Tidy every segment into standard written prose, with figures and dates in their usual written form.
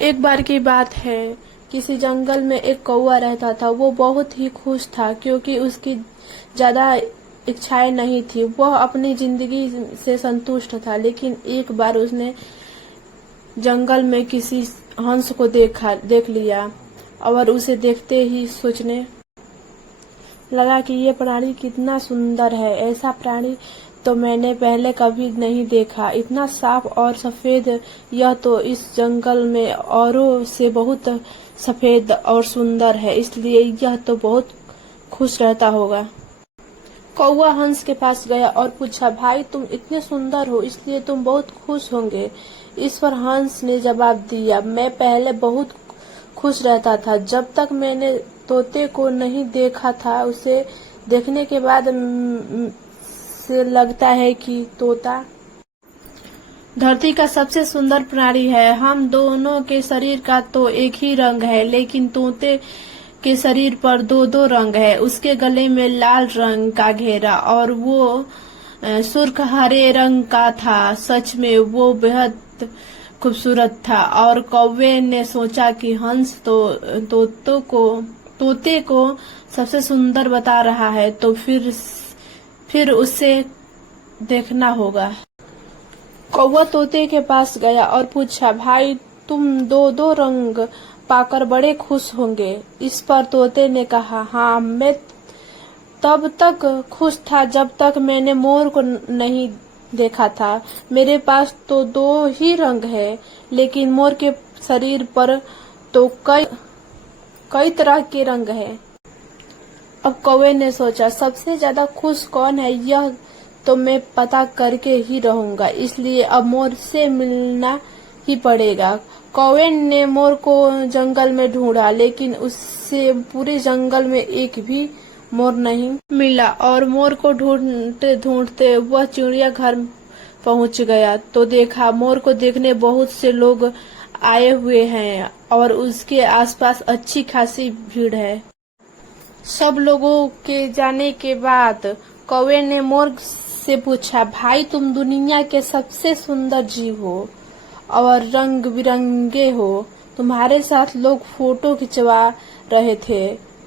एक बार की बात है, किसी जंगल में एक कौवा रहता था। वो बहुत ही खुश था क्योंकि उसकी ज्यादा इच्छाएं नहीं थी। वह अपनी जिंदगी से संतुष्ट था। लेकिन एक बार उसने जंगल में किसी हंस को देख लिया और उसे देखते ही सोचने लगा कि ये प्राणी कितना सुंदर है। ऐसा प्राणी तो मैंने पहले कभी नहीं देखा। इतना साफ और सफेद, यह तो इस जंगल में औरों से बहुत सफेद और सुंदर है, इसलिए यह तो बहुत खुश रहता होगा। कौवा हंस के पास गया और पूछा, भाई तुम इतने सुंदर हो इसलिए तुम बहुत खुश होंगे। इस पर हंस ने जवाब दिया, मैं पहले बहुत खुश रहता था जब तक मैंने तोते को नहीं देखा था। उसे देखने के बाद से लगता है कि तोता धरती का सबसे सुंदर प्राणी है। हम दोनों के शरीर का तो एक ही रंग है, लेकिन तोते के शरीर पर दो दो रंग है। उसके गले में लाल रंग का घेरा और वो सुर्ख हरे रंग का था। सच में वो बेहद खूबसूरत था। और कौवे ने सोचा कि हंस तो तोते को सबसे सुंदर बता रहा है, तो फिर उसे देखना होगा। कौवा तोते के पास गया और पूछा, भाई तुम दो दो रंग पाकर बड़े खुश होंगे। इस पर तोते ने कहा, हाँ, मैं तब तक खुश था जब तक मैंने मोर को नहीं देखा था। मेरे पास तो दो ही रंग है, लेकिन मोर के शरीर पर तो कई तरह के रंग हैं। अब कौवे ने सोचा, सबसे ज्यादा खुश कौन है यह तो मैं पता करके ही रहूंगा, इसलिए अब मोर से मिलना ही पड़ेगा। कौवे ने मोर को जंगल में ढूंढा, लेकिन उससे पूरे जंगल में एक भी मोर नहीं मिला। और मोर को ढूंढते ढूंढते वह चिड़ियाघर पहुंच गया तो देखा मोर को देखने बहुत से लोग आए हुए हैं और उसके आसपास अच्छी खासी भीड़ है। सब लोगों के जाने के बाद कौवे ने मोर से पूछा, भाई तुम दुनिया के सबसे सुंदर जीव हो और रंग बिरंगे हो। तुम्हारे साथ लोग फोटो खिंचवा रहे थे।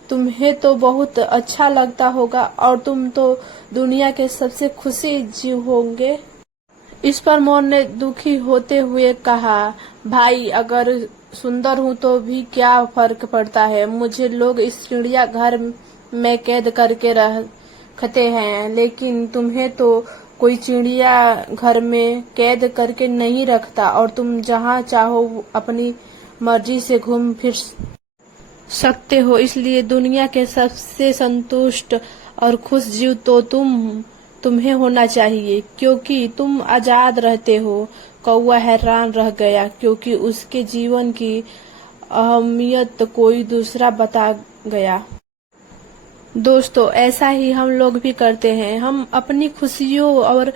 तुम्हें तो बहुत अच्छा लगता होगा और तुम तो दुनिया के सबसे खुशी जीव होंगे। इस पर मोर ने दुखी होते हुए कहा, भाई अगर सुंदर हूँ तो भी क्या फर्क पड़ता है। मुझे लोग इस चिड़ियाघर में कैद करके रखते हैं, लेकिन तुम्हें तो कोई चिड़िया घर में कैद करके नहीं रखता और तुम जहाँ चाहो अपनी मर्जी से घूम फिर सकते हो। इसलिए दुनिया के सबसे संतुष्ट और खुश जीव तो तुम्हें होना चाहिए, क्योंकि तुम आजाद रहते हो। कौवा हैरान रह गया क्योंकि उसके जीवन की अहमियत कोई दूसरा बता गया। दोस्तों, ऐसा ही हम लोग भी करते हैं। हम अपनी खुशियों और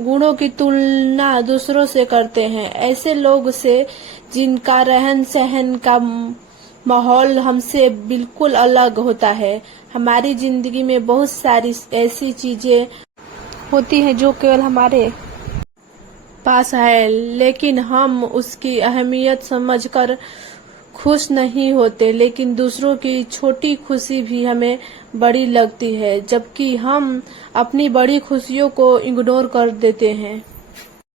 गुणों की तुलना दूसरों से करते हैं, ऐसे लोग से जिनका रहन सहन का माहौल हमसे बिल्कुल अलग होता है। हमारी जिंदगी में बहुत सारी ऐसी चीजें होती हैं जो केवल हमारे पास है, लेकिन हम उसकी अहमियत समझकर खुश नहीं होते। लेकिन दूसरों की छोटी खुशी भी हमें बड़ी लगती है, जबकि हम अपनी बड़ी खुशियों को इग्नोर कर देते हैं।